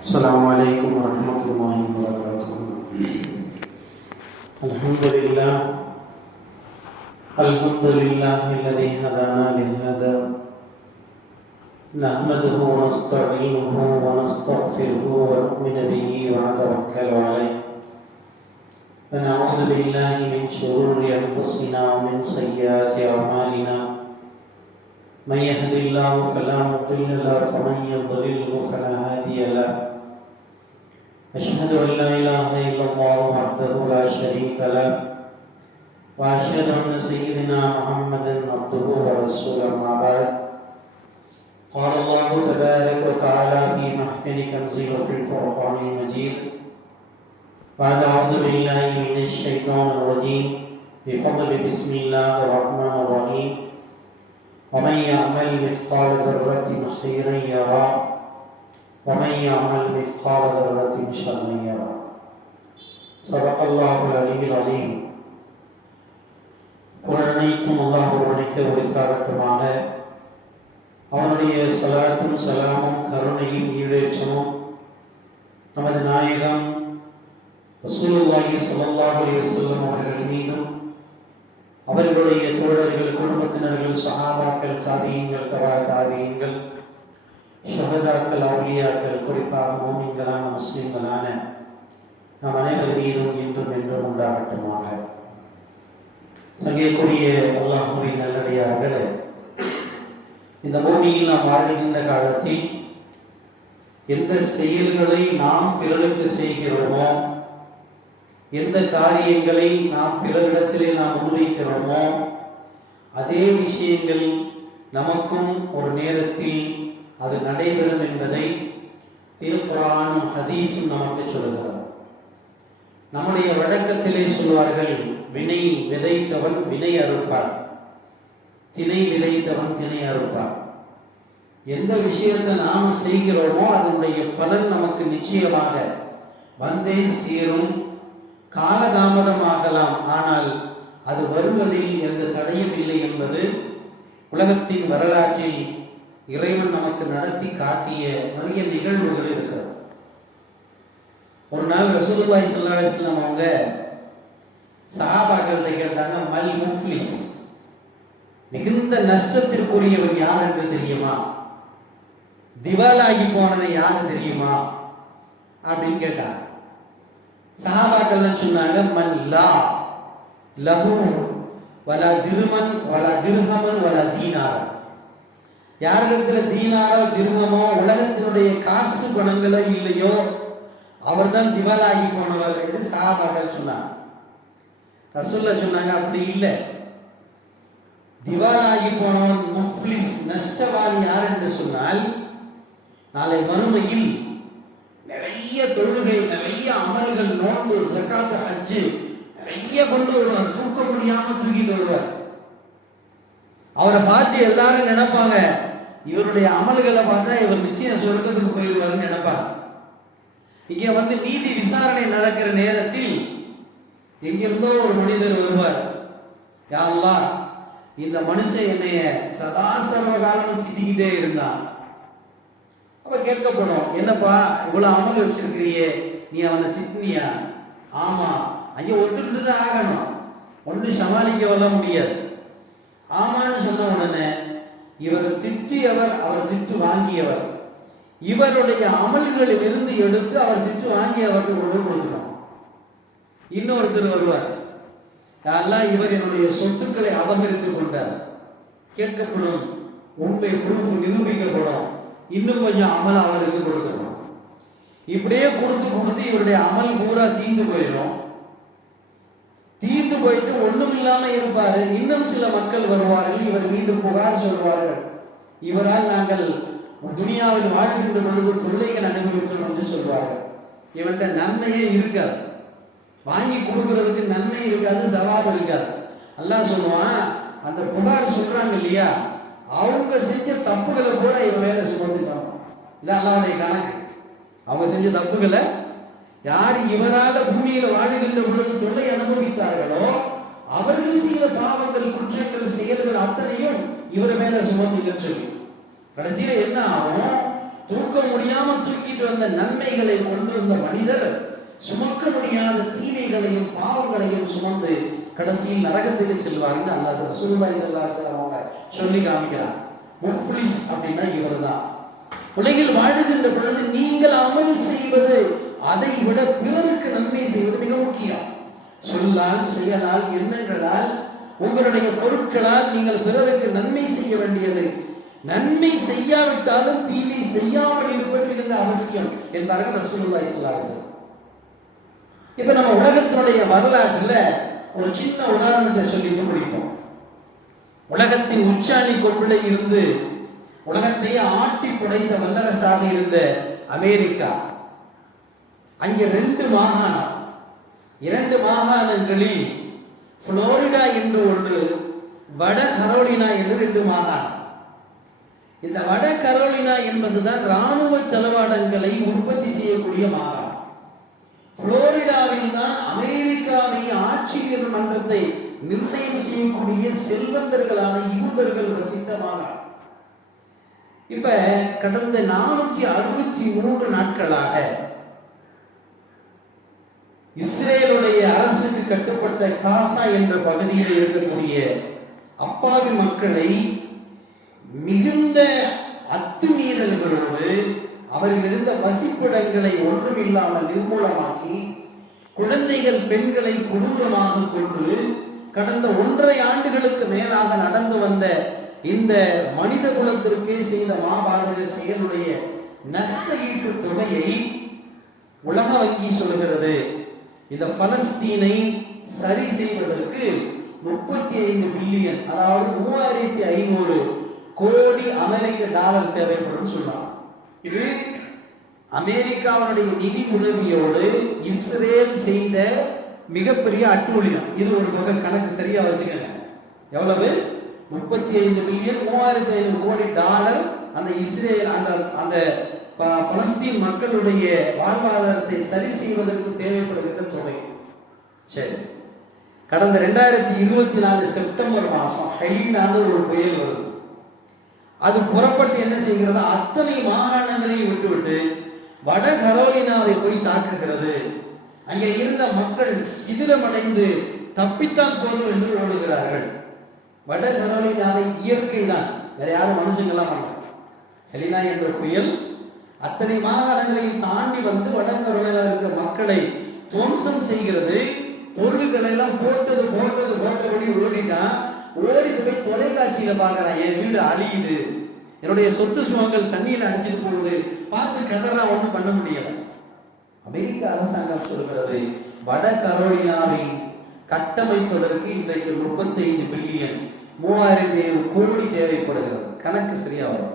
السلام عليكم ورحمة الله وبركاته. الحمد لله. الحمد لله الذي هدانا لهذا. نحمده ونستعينه ونستغفره ونؤمن به ونتوكل عليه. ونعوذ بالله من شرور أنفسنا ومن سيئات أعمالنا. من يهد الله فلا مضل له ومن يضلله فلا هادي له. أشهد أن لا إله إلا الله وحده لا شريك له وأشهد أن سيدنا محمدا عبده ورسوله أما بعد. قال الله تبارك وتعالى في محكم تنزيل في الفرقان المجيد بعد أعوذ بالله من الشيطان الرجيم بفضل بسم الله الرحمن الرحيم. ومن يعمل مثقال ذرة خيرا يرى ومن يعمل مثقال ذرة شرا يرى صدق الله العلي العظيم குரனைக்கும் அல்லாஹ் ஒருவனுக்கு உரித்தாகட்டுமாக அவனுடைய சலாத்தும் சலாமும் கருணையும் ஈழேற்றமும் நமது நாயகம் ரசூலுல்லாஹி ஸல்லல்லாஹு அலைஹி வஸல்லம் அவர்கள் மீதும் அவர்களுடைய தோழர்கள் குடும்பத்தினர்கள் சஹாபாக்கள் தாபியங்கள் தவா தாபியங்கள் ஷஹதாக்கள் அவுலியாக்கள் குறிப்பாக மோமின்களான முஸ்லிம்களான நம் அனைவர் மீதும் இன்றும் என்றும் உண்டாகட்டுமாக. சங்கைக்குரிய அல்லாஹுவின் நல்லடியார்களே இந்த பூமியில் நாம் வாழ்கின்ற காலத்தில் எந்த செயல்களை நாம் பிறருக்கு செய்கிறோமோ எந்த காரியங்களை நாம் பிறரிடத்திலே நாம் முன்வைக்கிறோமோ அதே விஷயங்கள் நமக்கும் ஒரு நேரத்தில் அது நடைபெறும் என்பதை திருக்குறானும் ஹதீஸும் நமக்கு சொல்லுகிறார் நம்முடைய வழக்கத்திலே சொல்வார்கள் வினை விதைத்தவன் வினை அறுப்பார் திணை விதைத்தவன் திணை அறுப்பார் எந்த விஷயத்தை நாம் செய்கிறோமோ அதனுடைய பலன் நமக்கு நிச்சயமாக வந்தே சேரும். காலதாமதமாகலாம் ஆனால் அது வருவதில் எந்த தடையும் இல்லை என்பது உலகத்தின் வரலாற்றில் இறைவன் நமக்கு நடத்தி காட்டிய நிறைய நிகழ்வுகள் இருக்கிறது. ஒரு நாள் ரசூலுல்லாஹி ஸல்லல்லாஹு அலைஹி அவங்க சஹாபாக்கள்கிட்ட கேட்டாங்க மல் முஃப்லிஸ். மிகுந்த நஷ்டத்திற்குரியவன் யார் என்று தெரியுமா? திவாலாகி போனவன் யார் தெரியுமா? அப்படின்னு கேட்டாங்க. சஹாபாக்கள் சொன்னாங்க? மன் லா லஹு வலா திருமன் வலா திருஹமன் வலா தீனார் யாரிடத்துல தீனாரோ திருமமோ உலகத்தினுடைய காசு பணங்களோ இல்லையோ அவர் தான் திவாலாகி போனவர் என்று சஹாபாக்கள் சொன்னாங்க. ரசூல்ல சொன்னாங்க அப்படி இல்லை. திவாலாகி போனவன் முஃப்லிஸ் நஷ்டவாளி யார் என்று சொன்னால் நாளை மறுமையில் நிறைய தொழுகை நிறைய அமல்கள் நோன்பு சக்காத்து அச்சு நிறைய கொண்டு வருவார். தூக்க முடியாம தூக்கிட்டு வருவார். அவரை பார்த்து எல்லாரும் நினைப்பாங்க இவருடைய அமல்களை பார்த்தா இவர் நிச்சயம் சொர்க்கத்துக்கு போயிடுவாருன்னு நினைப்பார் இங்க வந்து நீதி விசாரணை நடக்கிற நேரத்தில் எங்கிருந்தோ ஒரு மனிதர் வருவார். யாரெல்லாம் இந்த மனுஷன் என்னைய சதா சர்வ காலமும் திட்டிக்கிட்டே இருந்தான். அப்ப கேட்கப்படும் என்னப்பா இவ்வளவு அமல் வச்சிருக்கிறியே நீ அவனை திட்டினியா? ஆமா ஐயா ஒத்துக்கிட்டு தான் ஆகணும். ஒண்ணு சமாளிக்க வர முடியாது. ஆமான்னு சொன்ன உடனே இவர் திட்டியவர் அவர் திட்டு வாங்கியவர். இவருடைய அமல்களில் இருந்து எடுத்து அவர் திட்டு வாங்கியவருக்கு கொண்டு கொடுத்துரும் இன்னொருத்தர் வருவார். யாரெல்லாம் இவர் என்னுடைய சொத்துக்களை அபகரித்துக் கொண்டார். கேட்கப்படும். உண்மை ப்ரூஃப் நிரூபிக்கப்படும். இன்னும் கொஞ்சம் அமல் அவருக்கு கொடுக்கணும். இப்படியே கொடுத்து கொடுத்து இவருடைய அமல் பூரா தீந்து போயிடும். போயிட்டு ஒண்ணும் இல்லாம இருப்பாரு. இன்னும் சில மக்கள் வருவார்கள். இவர் மீது புகார் சொல்வார்கள். இவரால் நாங்கள் துனியாவில் வாழ்கின்ற பொழுது தொல்லைகள் அனுபவித்தோம் என்று சொல்வார்கள். இவன்கிட்ட நன்மையே இருக்காது. வாங்கி கொடுக்கறதுக்கு நன்மை இருக்காது சவால் இருக்காது. அல்லாஹ் சொல்லுவான் அந்த புகார் சொல்றாங்க இல்லையா? அவங்க செஞ்ச தப்புகளை கூட இவன் மேல சுமந்துட்டான் இது அல்லாவுடைய கணக்கு. அவங்க செஞ்ச தப்புகளை யார் இவரால பூமியில வாழுகின்ற பொழுது தொல்லை அனுபவித்தார்களோ அவர்கள் செய்த பாவங்கள் குற்றங்கள் செயல்கள் அத்தனையும் இவர் மேல சுமந்துங்கன்னு சொல்லி. கடைசியில என்ன ஆகும்? தூக்க முடியாம தூக்கிட்டு வந்த நன்மைகளை கொண்டு வந்த மனிதர் சுமக்க முடியாத தீமைகளையும் பாவங்களையும் சுமந்து கடைசியில் நரகத்துக்கு செல்வாருன்னு அல்லாஹ் ரசூலுல்லாஹி ஸல்லல்லாஹு அவங்க சொல்லி காமிக்கிறார். முஃப்லிஸ் அப்படின்னா இவர்தான். உலகில் வாழுகின்ற பொழுது நீங்கள் அமல் செய்வது அதை விட பிறருக்கு நன்மை செய்வது மிக முக்கியம். சொல்லால் செயலால் எண்ணங்களால் உங்களுடைய பொருட்களால் நீங்கள் பிறருக்கு நன்மை செய்ய வேண்டியது. நன்மை செய்யாவிட்டாலும் தீமை செய்யாமல் இருப்பது மிகுந்த அவசியம் என்பார்கள் ரசூலுல்லாய் ஸல்லல்லாஹு இப்ப நம்ம உலகத்தினுடைய வரலாற்றுல ஒரு சின்ன உதாரணத்தை சொல்லிட்டு முடிப்போம். உலகத்தின் உச்சாணி கொம்பில இருந்து உலகத்தையே ஆட்டி புடைத்த வல்லரசாக இருந்த அமெரிக்கா. அங்கே ரெண்டு மாகாணம். இரண்டு மாகாணங்களில் புளோரிடா என்று ஒன்று வட கரோலினா என்று ரெண்டு மாகாணம். இந்த வட கரோலினா என்பதுதான் ராணுவ தளவாடங்களை உற்பத்தி செய்யக்கூடிய மாகாணம். புளோரிடாவில் தான் அமெரிக்காவை ஆட்சியர் மன்றத்தை நிர்ணயம் செய்யக்கூடிய செல்வந்தர்களான யூதர்கள் வசித்த மாகாணம். இப்ப கடந்த நானூற்றி அறுபத்தி மூன்று நாட்களாக இஸ்ரேலுடைய அரசுக்கு கட்டுப்பட்ட காசா என்ற பகுதியில் இருக்கக்கூடிய அப்பாவி மக்களை மிகுந்த அத்துமீறல்களோடு அவர்கள் இருந்த வசிப்பிடங்களை ஒன்றுமில்லாமல் நிர்மூலமாக்கி குழந்தைகள் பெண்களை கொடூரமாக கொன்று கடந்த ஒன்றரை ஆண்டுகளுக்கு மேலாக நடந்து வந்த இந்த மனித குலத்திற்கே செய்த மாபாரத செயலுடைய நஷ்ட ஈட்டு தொகையை உலக வங்கி சொல்கிறது. இந்த பலஸ்தீனை சரி செய்வதற்கு முப்பத்தி ஐந்து பில்லியன் அதாவது மூவாயிரத்தி ஐநூறு கோடி அமெரிக்க டாலர் தேவைப்படும் சொல்லலாம் இது அமெரிக்காவுடைய நிதி உதவியோடு இஸ்ரேல் செய்த மிகப்பெரிய அட்டூழியம். இது ஒரு பக்கம் கணக்கு சரியா வச்சுக்கோங்க. எவ்வளவு? முப்பத்தி ஐந்து பில்லியன் மூவாயிரத்தி ஐநூறு கோடி டாலர் அந்த இஸ்ரேல் அந்த அந்த பலஸ்தீன் மக்களுடைய வாழ்வாதாரத்தை சரி செய்வதற்கு தேவைப்படுகின்ற தொகை. சரி. கடந்த ரெண்டாயிரத்தி இருபத்தி நாலு செப்டம்பர் மாசம் ஹெலினான்னு ஒரு புயல் வருது. அது புறப்பட்டு என்ன செய்கிறது? அத்தனை மாகாணங்களையும் விட்டுவிட்டு வட கரோலினாவை போய் தாக்குகிறது. அங்கே இருந்த மக்கள் சிதிலமடைந்து தப்பித்தான் போதும் என்று ஓடுகிறார்கள் வட கரோலினாவை இயற்கை தான் வேற யாரும் மனுஷங்களாம் பண்ணல ஹெலினா என்ற புயல் அத்தனை மாகாணங்களையும் தாண்டி வந்து வட இருக்கிற மக்களை துவம்சம் செய்கிறது. பொருள்களை எல்லாம் போட்டது போட்டது போட்டபடி ஓடிட்டான் ஓடிட்டு போய் தொலைக்காட்சியில பாக்குறான் என் வீடு அழியுது. என்னுடைய சொத்து சுகங்கள் தண்ணியில அடிச்சிட்டு போகுது. பார்த்து கதறா ஒண்ணும் பண்ண முடியல. அமெரிக்க அரசாங்கம் சொல்கிறது வட கரோலினாவை கட்டமைப்பதற்கு இன்றைக்கு முப்பத்தி ஐந்து பில்லியன் மூவாயிரத்தி ஐநூறு கோடி தேவைப்படுகிறது. கணக்கு சரியா வரும்.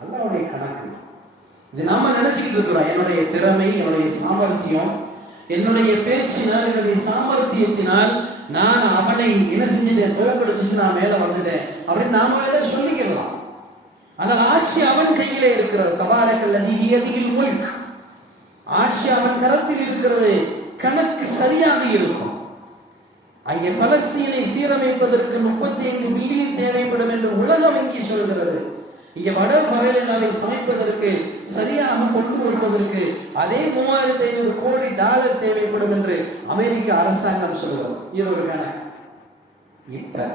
அல்லாவுடைய கணக்கு. இது நாம நினைச்சுக்கிட்டு இருக்கிறோம். என்னுடைய திறமை என்னுடைய சாமர்த்தியம் என்னுடைய பேச்சினால் என்னுடைய சாமர்த்தியத்தினால் நான் அவனை என்ன செஞ்சுட்டேன்? தோற்கடிச்சுட்டு நான் மேல வந்துட்டேன். அப்படின்னு நாம வேற சொல்லிக்கலாம். ஆனால் ஆட்சி அவன் கையிலே இருக்கிறது. தபாரக்கல்ல நீ வியதியில் ஆட்சி அவன் கரத்தில் இருக்கிறது. கணக்கு சரியாக இருக்கும். அங்கே பலஸ்தீனை சீரமைப்பதற்கு முப்பத்தி ஐந்து பில்லியன் தேவைப்படும் என்று உலக வங்கி சொல்கிறது. இங்க வட பரலினாவை சமைப்பதற்கு சரியாக கொண்டு வருவதற்கு அதே மூவாயிரத்தி ஐநூறு கோடி டாலர் தேவைப்படும் என்று அமெரிக்க அரசாங்கம் சொல்லுவோம் இது ஒரு கணக்கு. இப்ப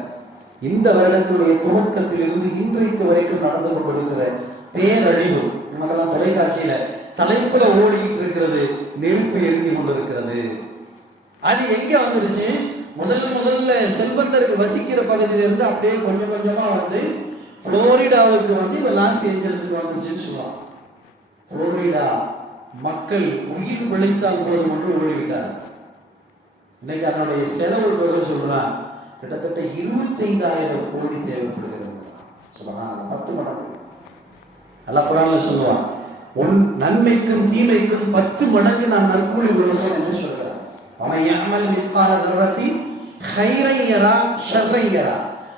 இந்த வருடத்துடைய துவக்கத்திலிருந்து இன்றைக்கு வரைக்கும் நடந்து கொண்டிருக்கிற பேரழிவு நமக்கெல்லாம் தொலைக்காட்சியில தலைப்புல ஓடிக்கிட்டு இருக்கிறது நெருப்பு எரிந்து கொண்டிருக்கிறது. அது எங்க வந்துருச்சு? முதல் முதல்ல செல்வந்தர்கள் வசிக்கிற பகுதியில இருந்து அப்படியே கொஞ்சம் கொஞ்சமா வந்து புளோரிடாவுக்கு வந்து இவன் லாஸ் ஏஞ்சல்ஸுக்கு வந்துச்சுன்னு சொல்லுவான். புளோரிடா மக்கள் உயிர் பிழைத்தால் போதும் என்று ஓடிவிட்டார் இன்னைக்கு அதனுடைய செலவு தொகை சொல்றான் கிட்டத்தட்ட இருபத்தைந்தாயிரம் கோடி தேவைப்படுகிறது. சொல்லுவான் பத்து மடங்கு. நல்லா குரான்ல சொல்லுவான் உன் நன்மைக்கும் தீமைக்கும் பத்து மடங்கு நான் நற்கூலி கொடுப்பேன் என்று சொல்கிறான் அவன் யாமல் மிஸ்கால தர்வத்தி ஹைரையரா ஷர்ரையரா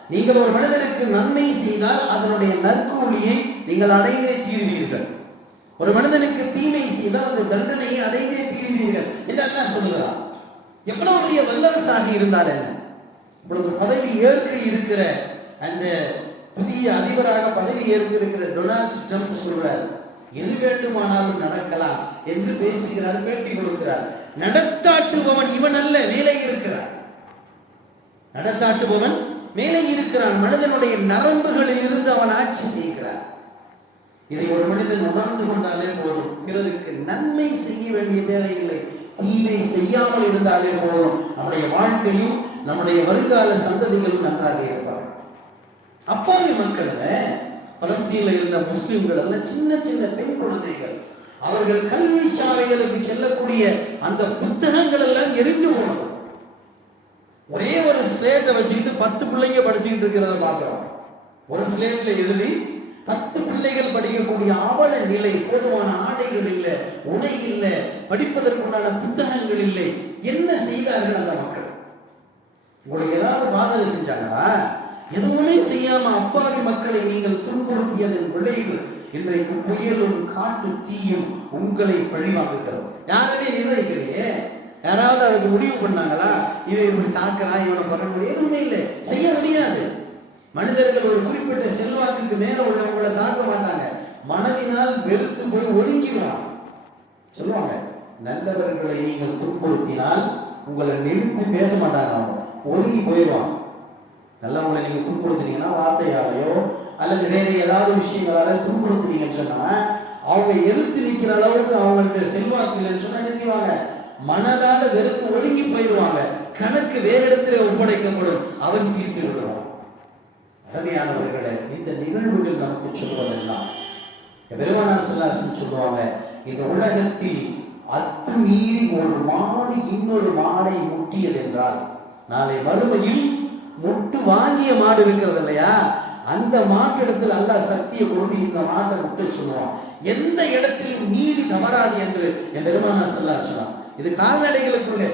நீங்கள் ஒரு மனிதனுக்கு நன்மை செய்தால் அதனுடைய நற்கூலியை நீங்கள் அடைந்தே தீர்வீர்கள். ஒரு மனிதனுக்கு தீமை செய்தால் அந்த தண்டனையை அடைந்தே தீர்வீர்கள் என்று சொல்லுகிறார் எவ்வளவு பெரிய வல்லரசாக இருந்தால் என்ன? இப்பொழுது பதவி ஏற்க இருக்கிற அந்த புதிய அதிபராக பதவி ஏற்க இருக்கிற டொனால்ட் ட்ரம்ப் சொல்றார் எது வேண்டுமானாலும் நடக்கலாம் என்று பேசுகிறார் பேட்டி கொடுக்கிறார். நடத்தாட்டுபவன் இவன் அல்ல மேலே இருக்கிறார். நடத்தாட்டுபவன் மேலே இருக்கிறான். மனிதனுடைய நரம்புகளில் இருந்து அவன் ஆட்சி செய்கிறான். இதை ஒரு மனிதன் உணர்ந்து கொண்டாலே போதும். பிறருக்கு நன்மை செய்ய வேண்டிய தேவையில்லை. தீமை செய்யாமல் இருந்தாலே போதும். நம்முடைய வாழ்க்கையும் நம்முடைய வருங்கால சந்ததிகளும் நன்றாக இருப்பார்கள் அப்பாவி மக்கள்ல பலஸ்தீன்ல இருந்த முஸ்லிம்கள் எல்லாம் சின்ன சின்ன பெண் குழந்தைகள். அவர்கள் கல்வி சாலைகளுக்கு செல்லக்கூடிய அந்த புத்தகங்கள் எல்லாம் எரிந்து போனது. ஒரே ஒரு ஸ்லேட்டை வச்சுக்கிட்டு பத்து பிள்ளைங்க படிச்சுக்கிட்டு இருக்கிறத பார்க்கிறோம். ஒரு ஸ்லேட்ல எழுதி பத்து பிள்ளைகள் படிக்கக்கூடிய அவல நிலை போதுமான ஆடைகள் இல்லை உடை இல்லை படிப்பதற்குண்டான புத்தகங்கள் இல்லை என்ன செய்தார்கள் அந்த மக்கள்? உங்களுக்கு ஏதாவது பாதகம் செஞ்சாங்களா? எதுவுமே செய்யாம அப்பாவி மக்களை நீங்கள் துன்புறுத்தியதன் விளைவு இன்றைக்கு புயலும் காட்டு தீயும் உங்களை பழிவாங்குகிறது யாருமே நிர்ணயிக்கலையே யாராவது அதுக்கு முடிவு பண்ணாங்களா? இவன் இப்படி தாக்குறான் இவனை பண்ண முடியும் எதுவுமே இல்லை. செய்ய முடியாது. மனிதர்கள் ஒரு குறிப்பிட்ட செல்வாக்குக்கு மேல உள்ளவங்களை தாக்க மாட்டாங்க. மனதினால் வெறுத்து போய் ஒதுங்கிடுவான் சொல்லுவாங்க நல்லவர்களை நீங்கள் துன்புறுத்தினால் உங்களை நிறுத்தி பேச மாட்டாங்க அவங்க. ஒதுங்கி போயிடுவான். நல்லவங்களை நீங்க துன்புறுத்தினீங்கன்னா வார்த்தையாலையோ அல்லது வேற ஏதாவது விஷயங்களால துன்புறுத்தினீங்கன்னு சொன்னா அவங்க எதிர்த்து நிக்கிற அளவுக்கு அவங்களுக்கு செல்வாக்கு இல்லைன்னு சொன்னா என்ன செய்வாங்க? மனதால வெறுத்து ஒதுங்கி போயிடுவாங்க. கணக்கு வேற இடத்துல ஒப்படைக்கப்படும். அவன் தீர்த்து விடுவான். அருமையானவர்களே இந்த நிகழ்வுகள் நமக்கு சொல்வதெல்லாம் பெருமானா செல்லாசன் சொல்லுவாங்க இந்த உலகத்தில் அத்துமீறி ஒரு மாடு இன்னொரு மாடை முட்டியது என்றால் நாளை மறுமையில் முட்டு வாங்கிய மாடு இருக்கிறது இல்லையா? அந்த மாட்டிடத்தில் அல்லாஹ் சக்தியை கொடுத்து இந்த மாட்டை முட்டை சொல்லுவான். எந்த இடத்திலும் நீதி தவறாது என்று என் பெருமானா செல்லார் இது கால்நடைகளுக்கு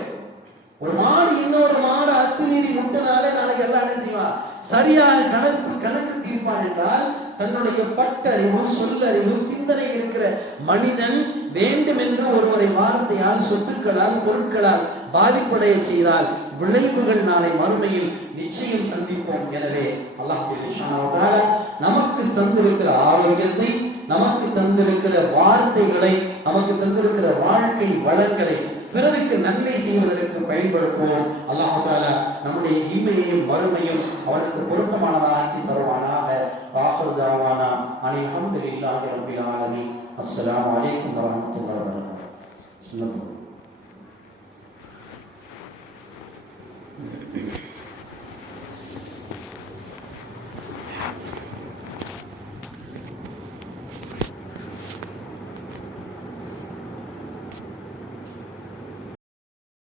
ஒரு மாடு இன்னொரு மாடு அத்துமீறி முட்டினாலே நாளைக்கு எல்லாம் என்ன செய்வான் சரியாக கணக்கு கணக்கு தீர்ப்பான் என்றால் தன்னுடைய பட்டறிவு சொல்லறிவு சிந்தனை இருக்கிற மனிதன் வேண்டும் என்று ஒருவரை வார்த்தையால் சொத்துக்களால் பொருட்களால் பாதிப்படைய செய்தால் விளைவுகள் நாளை மறுமையில் நிச்சயம் சந்திப்போம். எனவே அல்லாஹ் நமக்கு தந்திருக்கிற ஆரோக்கியத்தை நமக்கு தந்திருக்கிற வார்த்தைகளை நமக்கு தந்திருக்கிற வாழ்க்கை வளங்களை பிறருக்கு நன்மை செய்வதற்கு பயன்படுத்துவோம். அல்லாஹால நம்முடைய இன்மையையும் வறுமையும் அவனுக்கு பொருத்தமானதாக்கி தருவானாக. வாக்குறுதாவானா அனைவரும் தெரியலாக ரம்பிலானி அஸ்லாம் வலைக்கம் வரமத்துள்ள சொல்லப்படும்